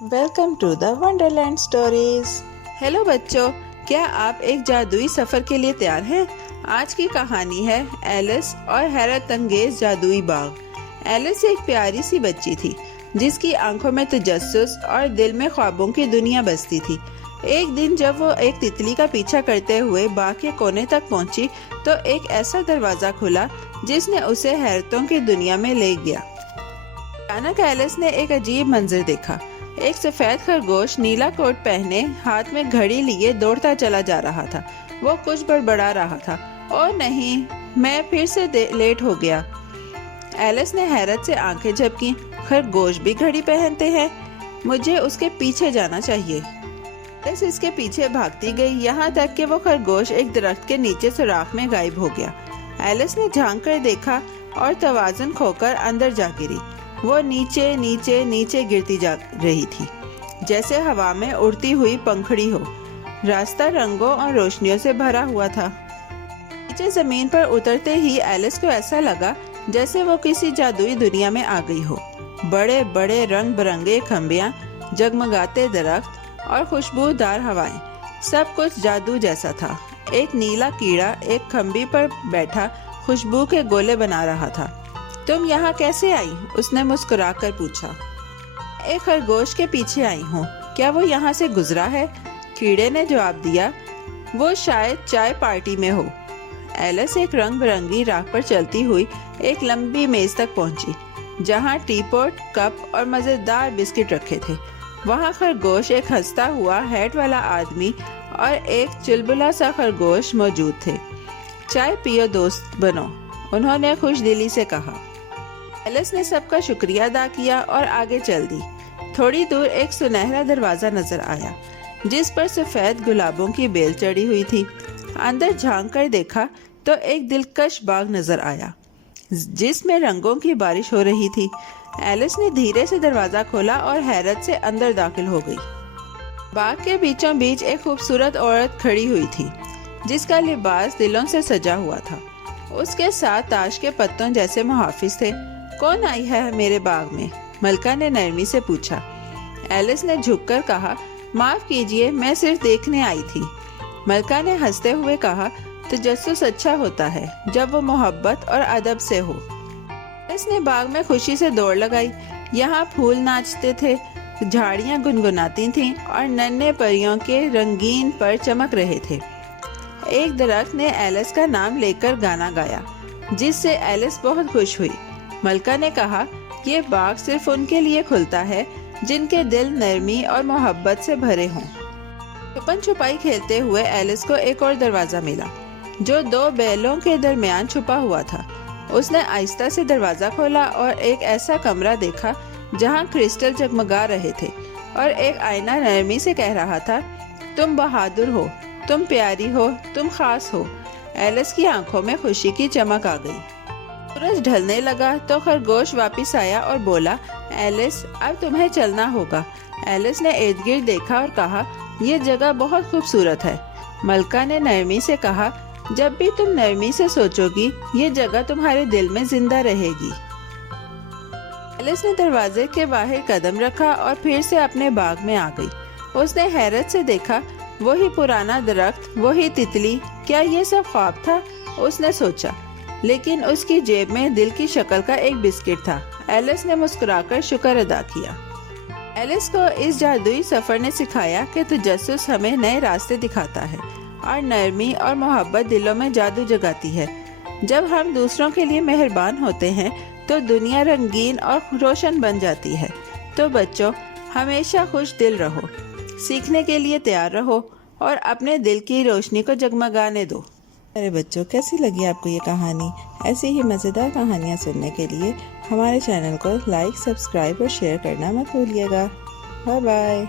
Welcome to the wonderland stories. Hello بچوں، کیا آپ ایک جادوئی سفر کے لیے تیار ہیں؟ آج کی کہانی ہے ایلس اور حیرت انگیز جادوئی باغ۔ ایلس ایک پیاری سی بچی تھی جس کی آنکھوں میں تجسس اور دل میں خوابوں کی دنیا بستی تھی۔ ایک دن جب وہ ایک تتلی کا پیچھا کرتے ہوئے باغ کے کونے تک پہنچی تو ایک ایسا دروازہ کھلا جس نے اسے حیرتوں کی دنیا میں لے گیا۔ اچانک ایلس نے ایک عجیب منظر دیکھا۔ ایک سفید خرگوش نیلا کوٹ پہنے ہاتھ میں گھڑی لیے دوڑتا چلا جا رہا تھا۔ وہ کچھ بڑبڑا رہا تھا، اور نہیں، میں پھر سے لیٹ ہو گیا۔ ایلس نے حیرت سے آنکھیں جھپکیں۔ خرگوش بھی گھڑی پہنتے ہیں، مجھے اس کے پیچھے جانا چاہیے۔ ایلس اس کے پیچھے بھاگتی گئی، یہاں تک کہ وہ خرگوش ایک درخت کے نیچے سوراخ میں غائب ہو گیا۔ ایلس نے جھانک کر دیکھا اور توازن کھو کر اندر جا گری۔ وہ نیچے نیچے نیچے گرتی جا رہی تھی، جیسے ہوا میں اڑتی ہوئی پنکھڑی ہو۔ راستہ رنگوں اور روشنیوں سے بھرا ہوا تھا۔ نیچے زمین پر اترتے ہی ایلس کو ایسا لگا جیسے وہ کسی جادوئی دنیا میں آ گئی ہو۔ بڑے بڑے رنگ برنگے کھمبیاں، جگمگاتے درخت اور خوشبودار ہوائیں، سب کچھ جادو جیسا تھا۔ ایک نیلا کیڑا ایک کھمبی پر بیٹھا خوشبو کے گولے بنا رہا تھا۔ تم یہاں کیسے آئی؟ اس نے مسکرا کر پوچھا۔ ایک خرگوش کے پیچھے آئی ہوں، کیا وہ یہاں سے گزرا ہے؟ کیڑے نے جواب دیا، وہ شاید چائے پارٹی میں ہو۔ ایلس ایک رنگ برنگی راہ پر چلتی ہوئی ایک لمبی میز تک پہنچی جہاں ٹی پوٹ، کپ اور مزیدار بسکٹ رکھے تھے۔ وہاں خرگوش، ایک ہنستا ہوا ہیٹ والا آدمی اور ایک چلبلا سا خرگوش موجود تھے۔ چائے پیو دوست بنو، انہوں نے خوش دلی سے کہا۔ ایلس نے سب کا شکریہ ادا کیا اور آگے چل دی۔ تھوڑی دور ایک سنہرا دروازہ نظر آیا جس پر سفید گلابوں کی بیل چڑھی ہوئی تھی۔ اندر جھانک کر دیکھا تو ایک دلکش باغ نظر آیا جس میں رنگوں کی بارش ہو رہی تھی۔ ایلس نے دھیرے سے دروازہ کھولا اور حیرت سے اندر داخل ہو گئی۔ باغ کے بیچوں بیچ ایک خوبصورت عورت کھڑی ہوئی تھی جس کا لباس دلوں سے سجا ہوا تھا۔ اس کے ساتھ تاش کے پتوں جیسے محافظ تھے۔ کون آئی ہے میرے باغ میں؟ ملکہ نے نرمی سے پوچھا۔ ایلس نے جھک کر کہا، معاف کیجیے، میں صرف دیکھنے آئی تھی۔ ملکہ نے ہنستے ہوئے کہا، تجسس اچھا ہوتا ہے جب وہ محبت اور ادب سے ہو۔ ایلس نے باغ میں خوشی سے دوڑ لگائی۔ یہاں پھول ناچتے تھے، جھاڑیاں گنگناتی تھیں اور ننھے پریوں کے رنگین پر چمک رہے تھے۔ ایک درخت نے ایلس کا نام لے کر گانا گایا جس سے ایلس بہت خوش ہوئی۔ ملکہ نے کہا، یہ باغ صرف ان کے لیے کھلتا ہے جن کے دل نرمی اور محبت سے بھرے ہوں۔ چھپن چھپائی کھیلتے ہوئے ایلس کو ایک اور دروازہ ملا جو دو بیلوں کے درمیان چھپا ہوا تھا۔ اس نے آہستہ سے دروازہ کھولا اور ایک ایسا کمرہ دیکھا جہاں کرسٹل جگمگا رہے تھے اور ایک آئینہ نرمی سے کہہ رہا تھا، تم بہادر ہو، تم پیاری ہو، تم خاص ہو۔ ایلس کی آنکھوں میں خوشی کی چمک آ گئی۔ سورج ڈھلنے لگا تو خرگوش واپس آیا اور بولا، ایلس اب تمہیں چلنا ہوگا۔ ایلس نے ارد گرد دیکھا اور کہا، یہ جگہ بہت خوبصورت ہے۔ ملکہ نے نرمی سے کہا، جب بھی تم نرمی سے سوچو گی یہ جگہ تمہارے دل میں زندہ رہے گی۔ ایلس نے دروازے کے باہر قدم رکھا اور پھر سے اپنے باغ میں آ گئی۔ اس نے حیرت سے دیکھا، وہی پرانا درخت، وہی تتلی، کیا یہ سب خواب تھا؟ اس نے سوچا، لیکن اس کی جیب میں دل کی شکل کا ایک بسکٹ تھا۔ ایلس نے مسکرا کر شکر ادا کیا۔ ایلس کو اس جادوئی سفر نے سکھایا کہ تجسس ہمیں نئے راستے دکھاتا ہے اور نرمی اور محبت دلوں میں جادو جگاتی ہے۔ جب ہم دوسروں کے لیے مہربان ہوتے ہیں تو دنیا رنگین اور روشن بن جاتی ہے۔ تو بچوں، ہمیشہ خوش دل رہو، سیکھنے کے لیے تیار رہو اور اپنے دل کی روشنی کو جگمگانے دو۔ ارے بچوں، کیسی لگی آپ کو یہ کہانی؟ ایسی ہی مزیدار کہانیاں سننے کے لیے ہمارے چینل کو لائک، سبسکرائب اور شیئر کرنا مت بھولیے گا۔ Bye bye.